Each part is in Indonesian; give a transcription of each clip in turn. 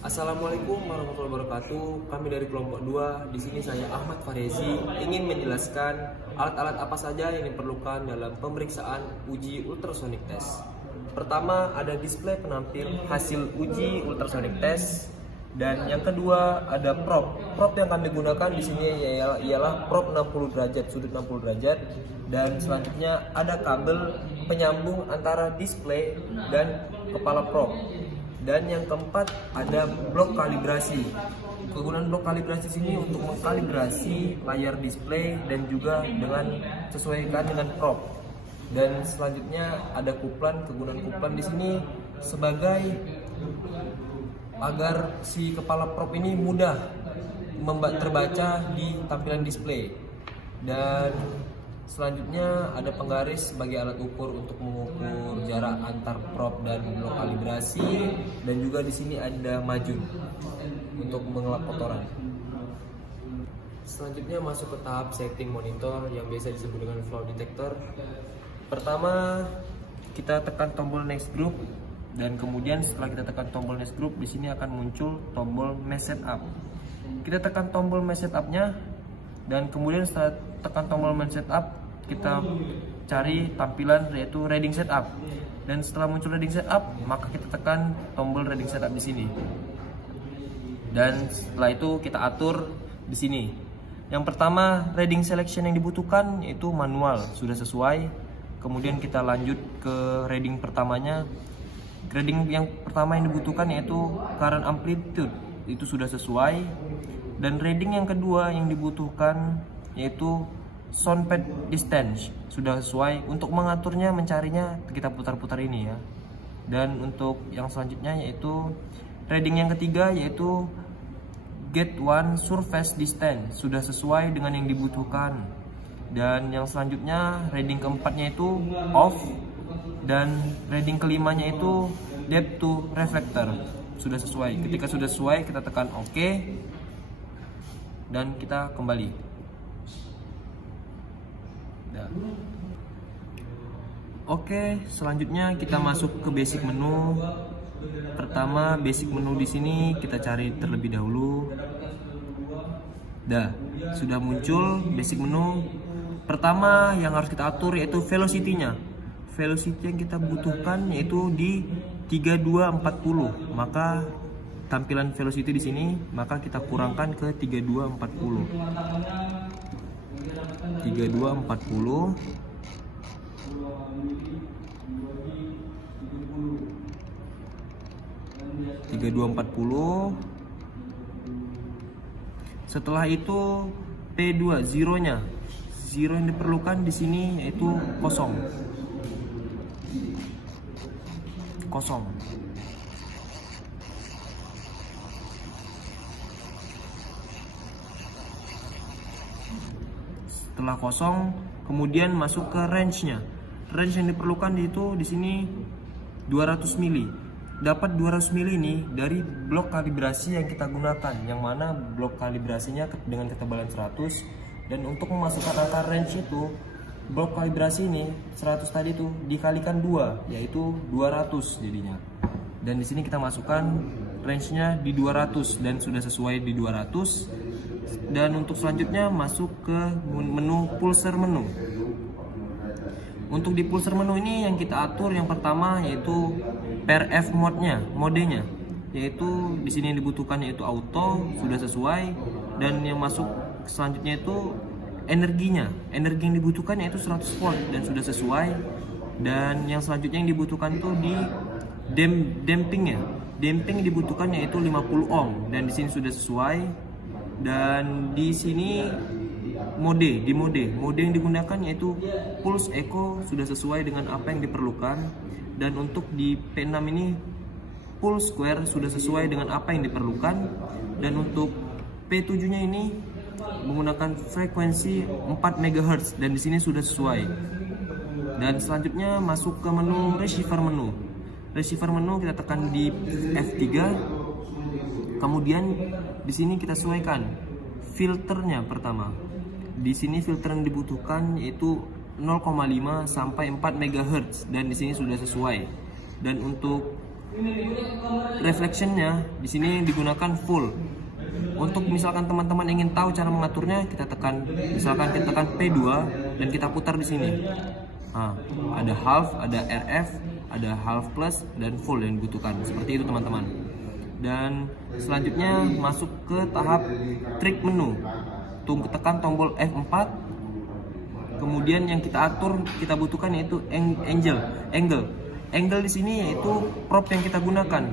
Assalamualaikum warahmatullahi wabarakatuh. Kami dari kelompok 2. Di sini saya Ahmad Farezi ingin menjelaskan alat-alat apa saja yang diperlukan dalam pemeriksaan uji ultrasonic test. Pertama, ada display penampil hasil uji ultrasonic test, dan yang kedua ada prop. Prop yang kami gunakan di sini ialah prop 60 derajat, sudut 60 derajat, dan selanjutnya ada kabel penyambung antara display dan kepala prop. Dan yang keempat ada blok kalibrasi. Kegunaan blok kalibrasi sini untuk mengkalibrasi layar display dan juga dengan sesuaikan dengan prop. Dan selanjutnya ada kuplan. Kegunaan kuplan di sini sebagai agar si kepala prop ini mudah terbaca di tampilan display. Dan selanjutnya ada penggaris sebagai alat ukur untuk mengukur jarak antar prop dan blok kalibrasi, dan juga di sini ada majun untuk mengelap kotoran. Selanjutnya masuk ke tahap setting monitor yang biasa disebut dengan flow detector. Pertama, kita tekan tombol next group, dan kemudian setelah kita tekan tombol next group, di sini akan muncul tombol mesh setup. Kita tekan tombol mesh setupnya, dan kemudian setelah tekan tombol mesh setup, kita cari tampilan yaitu reading setup. Dan setelah muncul reading setup, maka kita tekan tombol reading setup di sini. Dan setelah itu kita atur di sini. Yang pertama, reading selection yang dibutuhkan yaitu manual, sudah sesuai. Kemudian kita lanjut ke reading pertamanya. Reading yang pertama yang dibutuhkan yaitu current amplitude, itu sudah sesuai. Dan reading yang kedua yang dibutuhkan yaitu sound pad distance, sudah sesuai. Untuk mengaturnya, mencarinya, kita putar-putar ini ya. Dan untuk yang selanjutnya yaitu reading yang ketiga yaitu get one surface distance, sudah sesuai dengan yang dibutuhkan. Dan yang selanjutnya reading keempatnya itu off, dan reading kelimanya itu depth to reflector, sudah sesuai. Ketika sudah sesuai, kita tekan OK dan kita kembali. Oke, selanjutnya kita masuk ke basic menu. Pertama, basic menu di sini kita cari terlebih dahulu. Sudah muncul basic menu. Pertama yang harus kita atur yaitu velocity-nya. Velocity yang kita butuhkan yaitu di 3240. Maka tampilan velocity di sini maka kita kurangkan ke 3240. 3240. Setelah itu P2 zero-nya. Zero yang diperlukan di sini yaitu kosong. Setelah kosong, kemudian masuk ke range-nya. Range yang diperlukan itu di sini 200 mili. Dapat 200 mili ini dari blok kalibrasi yang kita gunakan, yang mana blok kalibrasinya dengan ketebalan 100. Dan untuk memasukkan angka range itu, blok kalibrasi ini 100 tadi itu dikalikan 2, yaitu 200 jadinya. Dan di sini kita masukkan range-nya di 200 dan sudah sesuai di 200. Dan untuk selanjutnya masuk ke menu pulsar menu. Untuk di pulsar menu ini yang kita atur yang pertama yaitu per F modenya, yaitu di sini yang dibutuhkan yaitu auto, sudah sesuai. Dan yang masuk selanjutnya itu energinya. Energi yang dibutuhkan yaitu 100 volt dan sudah sesuai. Dan yang selanjutnya yang dibutuhkan itu di dampingnya. Damping dibutuhkan yaitu 50 ohm dan di sini sudah sesuai. Dan di sini mode yang digunakan yaitu pulse echo, sudah sesuai dengan apa yang diperlukan. Dan untuk di P6 ini pulse square, sudah sesuai dengan apa yang diperlukan. Dan untuk P7 nya ini menggunakan frekuensi 4 MHz dan di sini sudah sesuai. Dan selanjutnya masuk ke menu receiver menu. Receiver menu kita tekan di F3. Kemudian di sini kita sesuaikan filternya pertama. Di sini filter yang dibutuhkan yaitu 0,5 sampai 4 MHz dan di sini sudah sesuai. Dan untuk reflectionnya di sini digunakan full. Untuk misalkan teman-teman ingin tahu cara mengaturnya, kita tekan, misalkan kita tekan P2 dan kita putar di sini. Nah, ada half, ada RF, ada half plus dan full yang dibutuhkan. Seperti itu teman-teman. Dan selanjutnya masuk ke tahap trik menu. Tekan tombol F4. Kemudian yang kita atur, kita butuhkan yaitu angle di sini yaitu prop yang kita gunakan.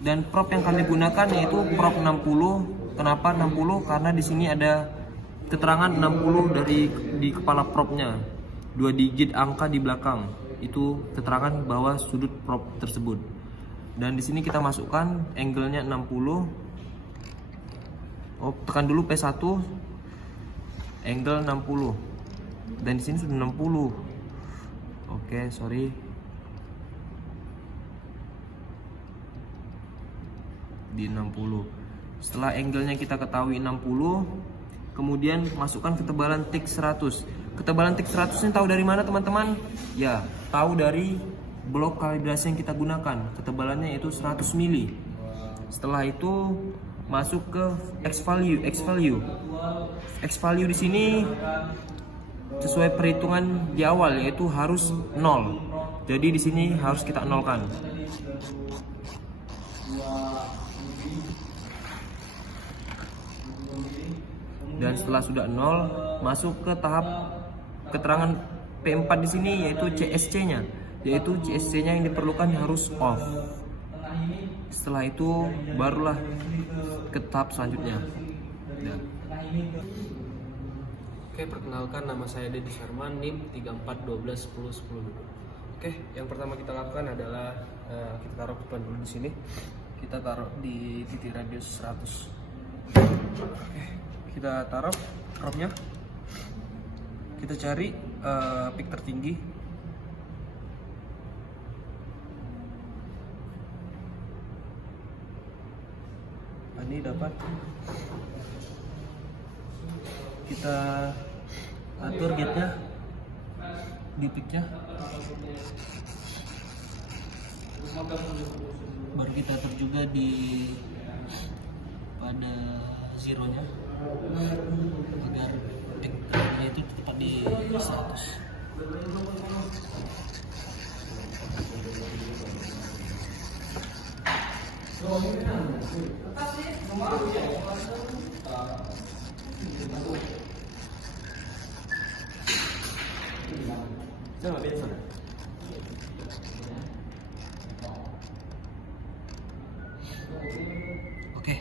Dan prop yang kami gunakan yaitu prop 60. Kenapa 60? Karena di sini ada keterangan 60 di kepala propnya. 2 digit angka di belakang. Itu keterangan bahwa sudut prop tersebut. Dan di sini kita masukkan angle-nya 60. Tekan dulu P1. Angle 60. Dan di sini sudah 60. Oke, sorry. Di 60. Setelah angle-nya kita ketahui 60, kemudian masukkan ketebalan tik 100. Ketebalan tik 100 ini tahu dari mana teman-teman? Ya, tahu dari blok kalibrasi yang kita gunakan. Ketebalannya itu 100 mili. Setelah itu masuk ke X value. X value di sini sesuai perhitungan di awal yaitu harus 0. Jadi di sini harus kita nolkan. Dan setelah sudah 0, masuk ke tahap keterangan P4 di sini yaitu CSC-nya. Yaitu CSC-nya yang diperlukan harus off. Setelah itu barulah ke tahap selanjutnya. Ya. Oke, perkenalkan nama saya Dedi Sharman, NIM 34121010. Oke, yang pertama kita lakukan adalah kita taruh ketuan dulu di sini. Kita taruh di titik radius 100. Oke, kita taruh propnya. Kita cari peak tertinggi. Ini dapat. Kita atur gate-nya di peak-nya. Baru kita atur juga di pada zero-nya agar peak-nya itu tepat di 100. Oke,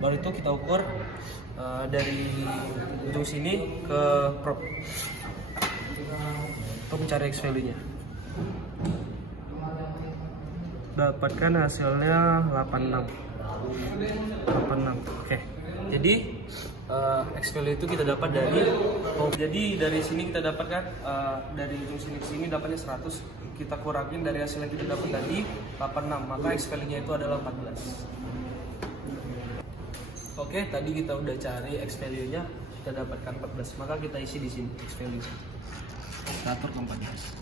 baru itu kita ukur dari ujung sini ke prop untuk mencari X value-nya. Dapatkan hasilnya 86. Oke. Jadi X value itu kita dapat dari sini kita dapatkan dari ujung sini ke sini dapatnya 100. Kita kurangin dari hasil yang kita dapat tadi 86, maka X value-nya itu adalah 14. Oke, tadi kita udah cari X value-nya, kita dapatkan 14, maka kita isi di sini X value. Kita atur ke 14.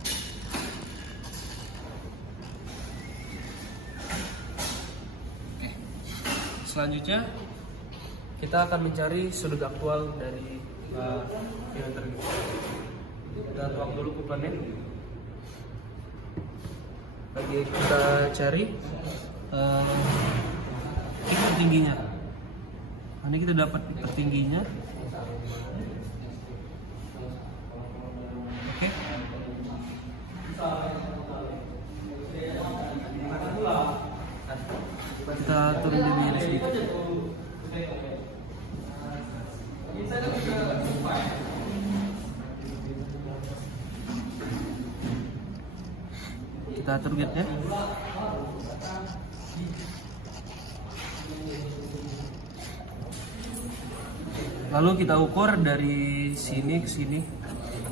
Selanjutnya kita akan mencari sudut aktual dari yang tergini. Kita tuang dulu kupannya. Lagi kita cari tertingginya. Ini kita dapat tertingginya. Oke. Kita turun di miris sedikit. Kita atur gate-nya. Lalu kita ukur dari sini ke sini,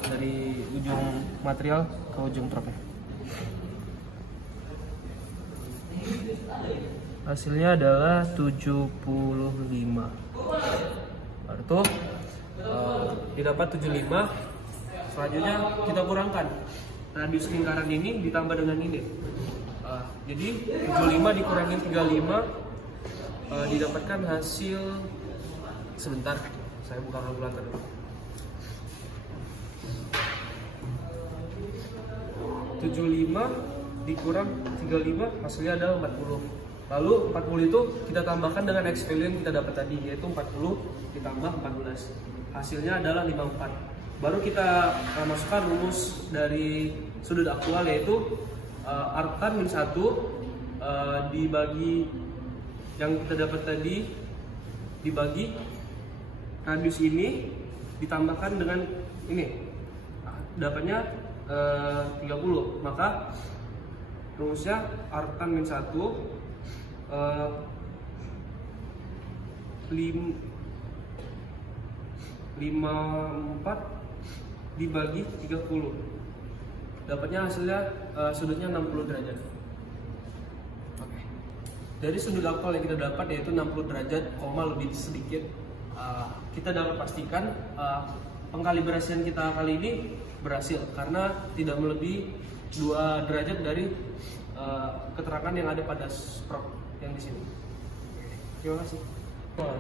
dari ujung material ke ujung trapnya. Hasilnya adalah 75. Baru itu didapat 75. Selanjutnya kita kurangkan radius lingkaran ini ditambah dengan ini. Jadi 75 dikurangin 35 didapatkan hasil, sebentar saya buka kalkulator dulu. 75 dikurang 35 hasilnya adalah 40. Lalu 40 itu kita tambahkan dengan X value yang kita dapat tadi, yaitu 40 ditambah 14. Hasilnya adalah 54. Baru kita masukkan rumus dari sudut aktual, yaitu arctan min 1 dibagi yang kita dapat tadi dibagi radius ini ditambahkan dengan ini, dapatnya 30. Maka rumusnya arctan min 1 54 dibagi 30, dapatnya hasilnya sudutnya 60 derajat. Oke. Dari sudut aktual yang kita dapat yaitu 60 derajat, lebih sedikit, kita dapat pastikan pengkalibrasian kita kali ini berhasil karena tidak melebihi 2 derajat dari keterangan yang ada pada prop yang di sini. Terima kasih.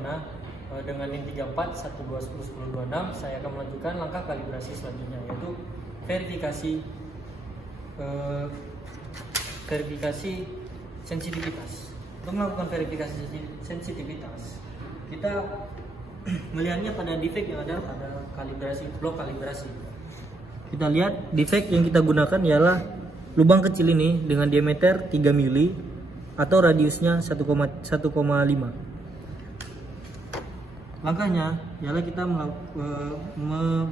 Nah, dengan link 34 12 10 10 26 saya akan melanjutkan langkah kalibrasi selanjutnya, yaitu verifikasi sensitivitas. Untuk melakukan verifikasi sensitivitas, kita melihatnya pada defect yang ada pada blok kalibrasi. Kita lihat defect yang kita gunakan ialah lubang kecil ini dengan diameter 3 mili atau radiusnya 1,5. Langkahnya ialah kita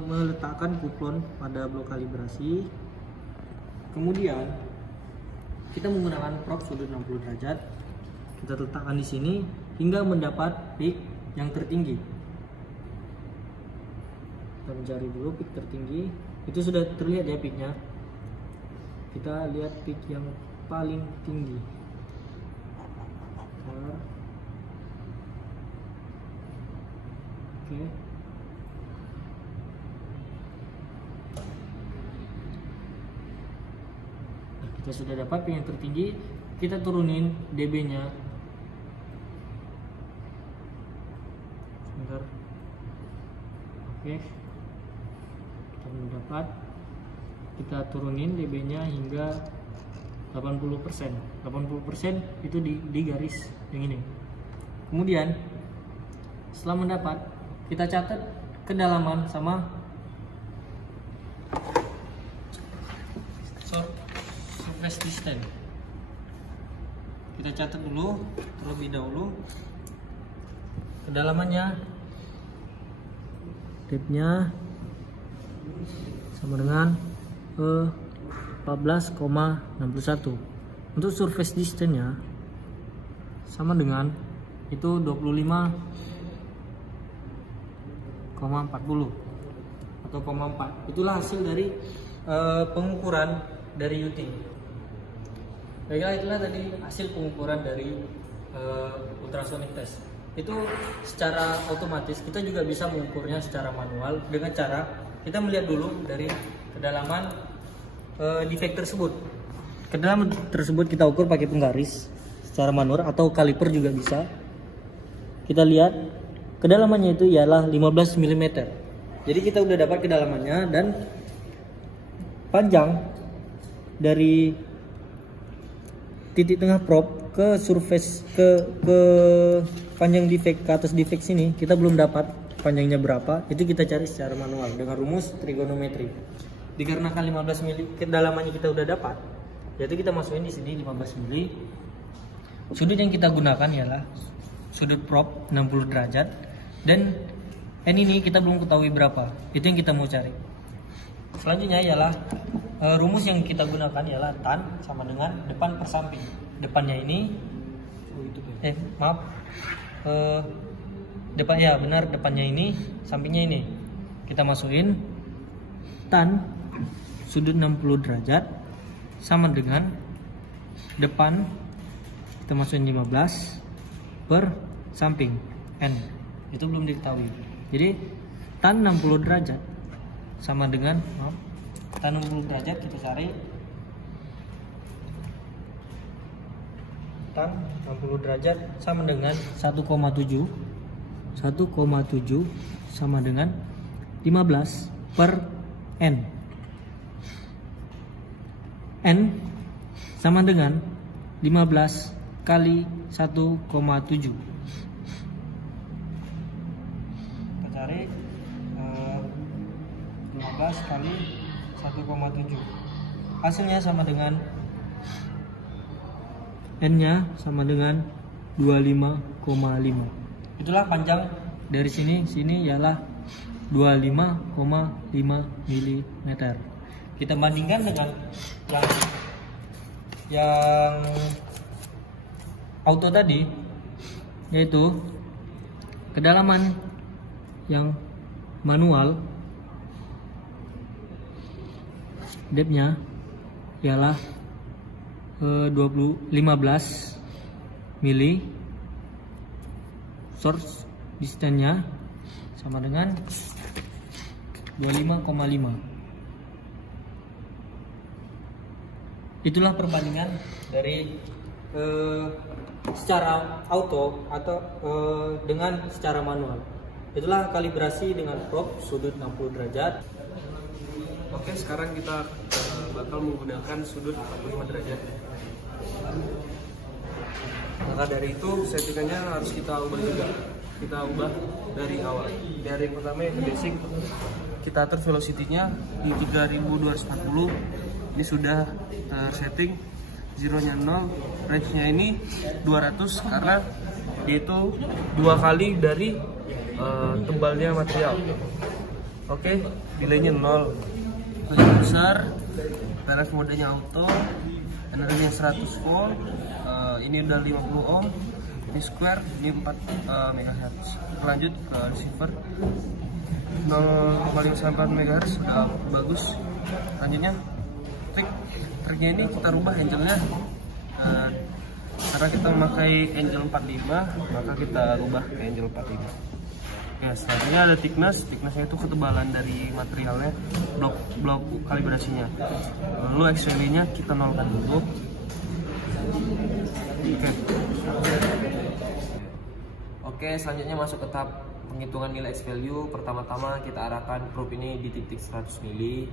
meletakkan kuplon pada blok kalibrasi. Kemudian kita menggunakan prop sudut 60 derajat. Kita letakkan di sini hingga mendapat peak yang tertinggi. Kita mencari dulu peak tertinggi. Itu sudah terlihat ya peaknya. Kita lihat peak yang paling tinggi. Oke. Nah, kita sudah dapat peak yang tertinggi. Kita turunin dB-nya. Sebentar. Oke. Kita mendapat. Kita turunin dB-nya hingga 80%. 80% itu di garis yang ini. Kemudian setelah mendapat, kita catat kedalaman sama surface distance. Kita catat dulu terlebih dahulu kedalamannya, depth-nya sama dengan 14,61. Untuk surface distance-nya sama dengan itu 25,40 atau 0,4. Itulah hasil dari pengukuran dari UT. Baiklah, itulah tadi hasil pengukuran dari ultrasonic test. Itu secara otomatis kita juga bisa mengukurnya secara manual dengan cara kita melihat dulu dari kedalaman defect tersebut. Kedalaman tersebut kita ukur pakai penggaris secara manual atau kaliper juga bisa. Kita lihat kedalamannya itu ialah 15 mm. Jadi kita udah dapat kedalamannya dan panjang dari titik tengah prop ke surface ke panjang defect ke atas defect sini kita belum dapat panjangnya berapa. Itu kita cari secara manual dengan rumus trigonometri. Dikarenakan 15 mili kedalamannya kita udah dapat, yaitu kita masukin di sini 15 mili. Sudut yang kita gunakan ialah sudut prop 60 derajat dan N ini kita belum ketahui berapa. Itu yang kita mau cari. Selanjutnya ialah rumus yang kita gunakan ialah tan sama dengan depan per samping. Depannya ini depan ya benar, depannya ini, sampingnya ini. Kita masukin tan sudut 60 derajat sama dengan depan kita masukin 15 per samping N. Itu belum diketahui. Jadi tan 60 derajat sama dengan tan 60 derajat kita cari kelipatan 60 derajat sama dengan 1,7 sama dengan 15 per N. N sama dengan 15 kali 1,7. Kita cari 15 kali 1,7. Hasilnya sama dengan N-nya sama dengan 25,5. Itulah panjang dari sini ialah 25,5 mm. Kita bandingkan dengan yang auto tadi, yaitu kedalaman yang manual depth-nya ialah 15 mili. Source distance-nya sama dengan 25,5. Itulah perbandingan dari secara auto atau dengan secara manual. Itulah kalibrasi dengan probe sudut 60 derajat. Oke, sekarang kita bakal menggunakan sudut 45 derajat. Maka dari itu settingannya harus kita ubah juga. Kita ubah dari awal. Dari yang pertama yang basic, kita atur velocity-nya di 3240. Ini sudah tersetting. Zero-nya 0, range-nya ini 200 karena dia itu 2 kali dari tebalnya material. Oke, delay-nya 0. Yang besar, RF modenya auto, energinya 100 volt, ini udah 50 ohm, ini square, ini 4 MHz. Lanjut ke receiver 0,54 MHz, sudah bagus. Lanjutnya triknya ini kita rubah angle-nya, karena kita memakai angle 45, maka kita rubah ke angle 45. Ya, selanjutnya ada thickness-nya itu ketebalan dari materialnya, blok kalibrasinya. Lalu X value-nya kita nolkan dulu. Oke, selanjutnya masuk ke tahap penghitungan nilai X value. Pertama-tama kita arahkan probe ini di titik 100 mili,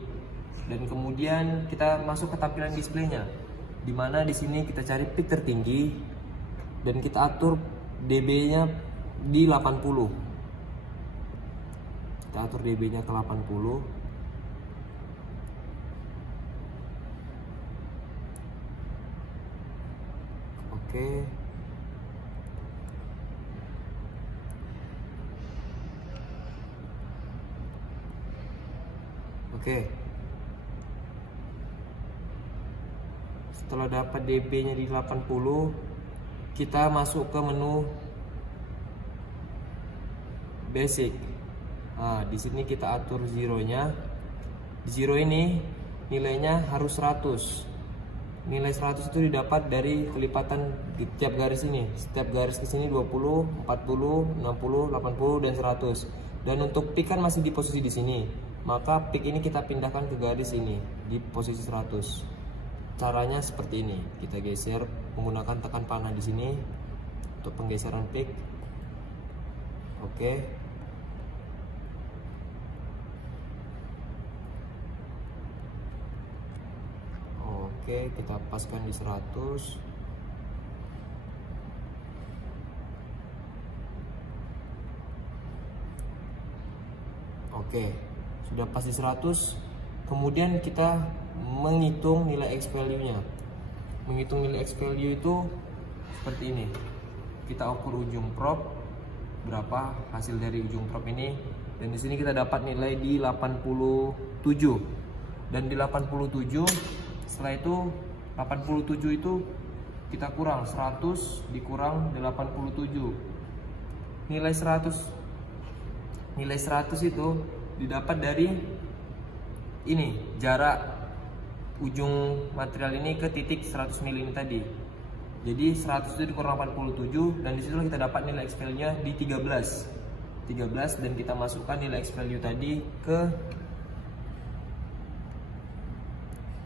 dan kemudian kita masuk ke tampilan displaynya, dimana di sini kita cari peak tertinggi dan kita atur dB-nya di 80. Kita atur dB-nya ke 80. Oke. Oke. Setelah dapat dB-nya di 80, kita masuk ke menu basic. Nah, di sini kita atur zero-nya. Di zero ini nilainya harus 100. Nilai 100 itu didapat dari kelipatan di tiap garis ini. Setiap garis ke sini 20, 40, 60, 80 dan 100. Dan untuk peak kan masih di posisi di sini. Maka peak ini kita pindahkan ke garis ini di posisi 100. Caranya seperti ini. Kita geser menggunakan tekan panah di sini untuk penggeseran peak. Oke. Oke, kita paskan di 100. Oke, sudah pas di 100. Kemudian kita menghitung nilai X value-nya. Menghitung nilai X value itu seperti ini. Kita ukur ujung probe berapa hasil dari ujung probe ini, dan di sini kita dapat nilai di 87. Dan di 87, setelah itu 87 itu kita kurang 100 dikurang 87. Nilai 100 itu didapat dari ini, jarak ujung material ini ke titik 100 mili ini tadi. Jadi 100 itu dikurang 87, dan disitu kita dapat nilai X value-nya di 13, dan kita masukkan nilai X value tadi ke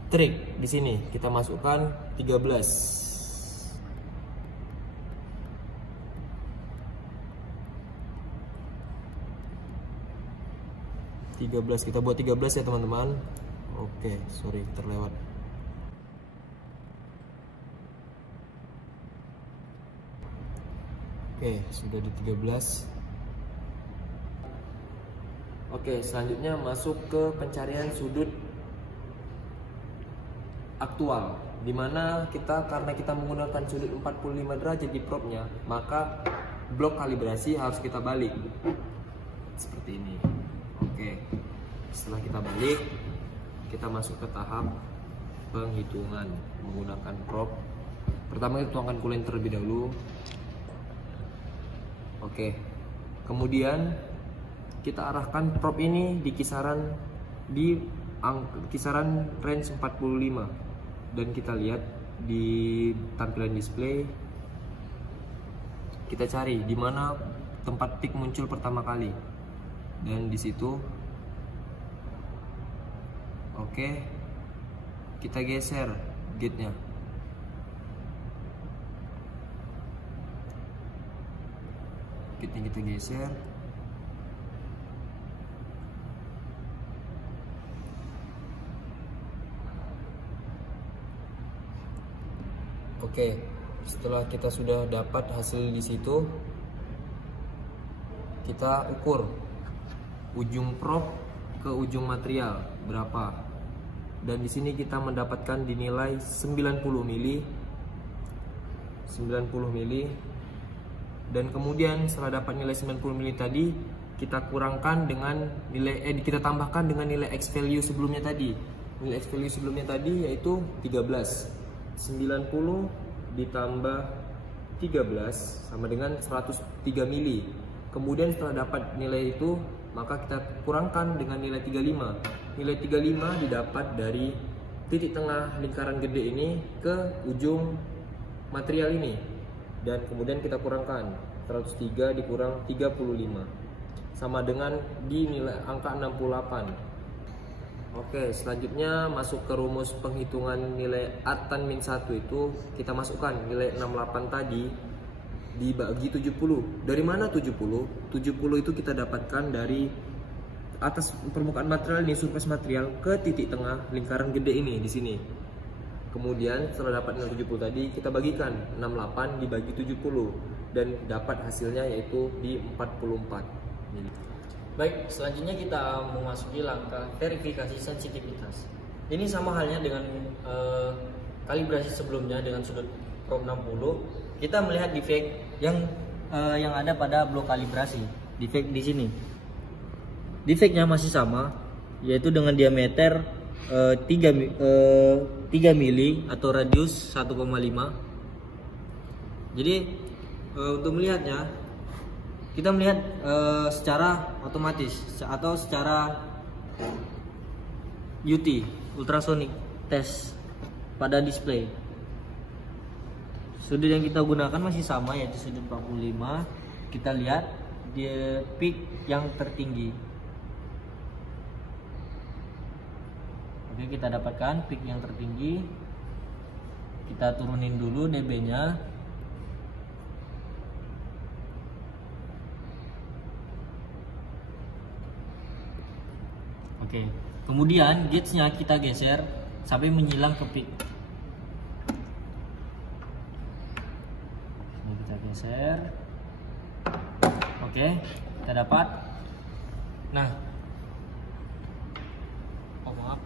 trik. Di sini kita masukkan 13. 13, kita buat 13 ya teman-teman. Oke, sorry terlewat. Oke, sudah di 13. Oke, selanjutnya masuk ke pencarian sudut aktual, dimana karena kita menggunakan sudut 45 derajat di propnya, maka blok kalibrasi harus kita balik seperti ini. Oke, setelah kita balik, kita masuk ke tahap penghitungan menggunakan prop. Pertama kita tuangkan coolant terlebih dahulu. Oke, kemudian kita arahkan prop ini di kisaran range 45, dan kita lihat di tampilan display, kita cari di mana tempat tik muncul pertama kali, dan di situ oke, kita geser gate-nya. Gate-nya kita geser. Oke, setelah kita sudah dapat hasil di situ, kita ukur ujung prop ke ujung material berapa. Dan di sini kita mendapatkan dinilai 90 mili. Dan kemudian setelah dapat nilai 90 mili tadi, kita kurangkan dengan kita tambahkan dengan nilai X value sebelumnya tadi. Nilai X value sebelumnya tadi yaitu 13. 90 ditambah 13 sama dengan 103 mili. Kemudian setelah dapat nilai itu, maka kita kurangkan dengan nilai 35. Nilai 35 didapat dari titik tengah lingkaran gede ini ke ujung material ini. Dan kemudian kita kurangkan 103 dikurang 35 sama dengan di nilai angka 68. Oke, selanjutnya masuk ke rumus penghitungan nilai Atan min 1 itu, kita masukkan nilai 68 tadi dibagi 70. Dari mana 70? 70 itu kita dapatkan dari atas permukaan material ini, surface material, ke titik tengah lingkaran gede ini di sini. Kemudian setelah dapat nilai 70 tadi, kita bagikan 68 dibagi 70 dan dapat hasilnya yaitu di 44. Baik, selanjutnya kita memasuki langkah verifikasi sensitivitas. Ini sama halnya dengan kalibrasi sebelumnya dengan sudut prop 60. Kita melihat defect yang ada pada blok kalibrasi. Defect di sini. Defectnya masih sama, yaitu dengan diameter 3 mili atau radius 1,5. Jadi untuk melihatnya, kita melihat secara otomatis atau secara UT, ultrasonic test pada display. Sudut yang kita gunakan masih sama, yaitu sudut 45. Kita lihat di peak yang tertinggi. Oke, kita dapatkan peak yang tertinggi. Kita turunin dulu dB-nya. Oke, kemudian gauge-nya kita geser sampai menyilang ke peak. Ini kita geser. Oke, kita dapat. Nah, maaf.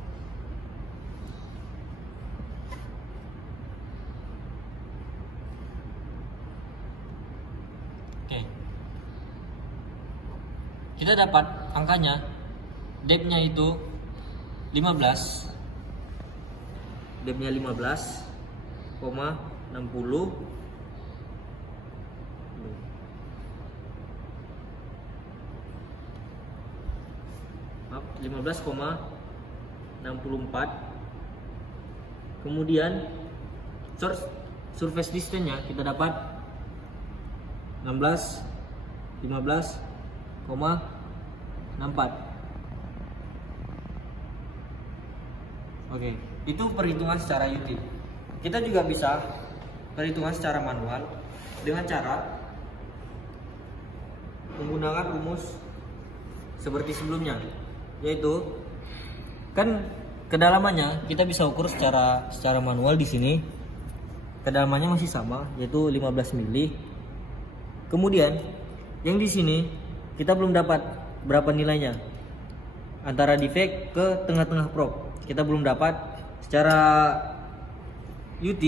Oke, kita dapat angkanya. Depth-nya itu 15. Depth-nya 15,60. Maaf, 15,64. Kemudian surface distance-nya kita dapat 15,64. Oke, itu perhitungan secara UT. Kita juga bisa perhitungan secara manual dengan cara menggunakan rumus seperti sebelumnya. yaitu kan kedalamannya kita bisa ukur secara manual di sini. Kedalamannya masih sama, yaitu 15 mili. Kemudian yang di sini kita belum dapat berapa nilainya antara defect ke tengah-tengah prop. Kita belum dapat. Secara UT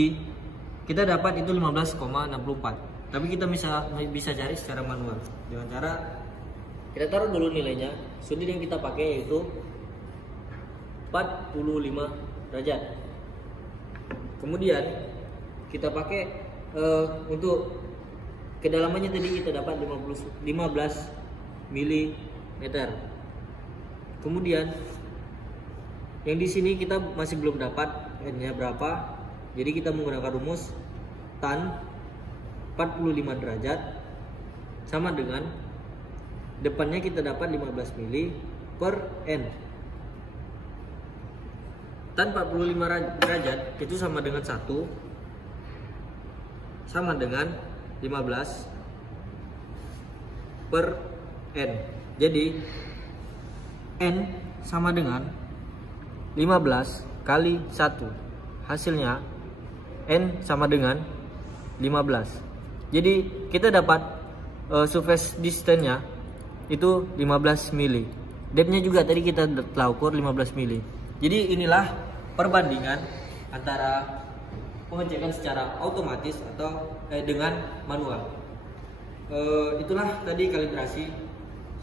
kita dapat itu 15,64. Tapi kita bisa cari secara manual dengan cara kita taruh dulu nilainya. Sudut yang kita pakai yaitu 45 derajat. Kemudian kita pakai untuk kedalamannya tadi kita dapat 15 mm. Kemudian yang di sini kita masih belum dapat n-nya berapa. Jadi kita menggunakan rumus tan 45 derajat sama dengan depannya kita dapat 15 mili per n. Tan 45 derajat itu sama dengan 1 sama dengan 15 per n. Jadi n sama dengan 15 kali 1. Hasilnya n sama dengan 15. Jadi kita dapat surface distance-nya itu 15 mili. Depth-nya juga tadi kita telah ukur 15 mili. Jadi inilah perbandingan antara pengecekan secara otomatis atau dengan manual. Itulah tadi kalibrasi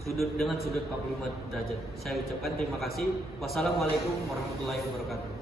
sudut dengan sudut 45 derajat. Saya ucapkan terima kasih. Wassalamualaikum warahmatullahi wabarakatuh.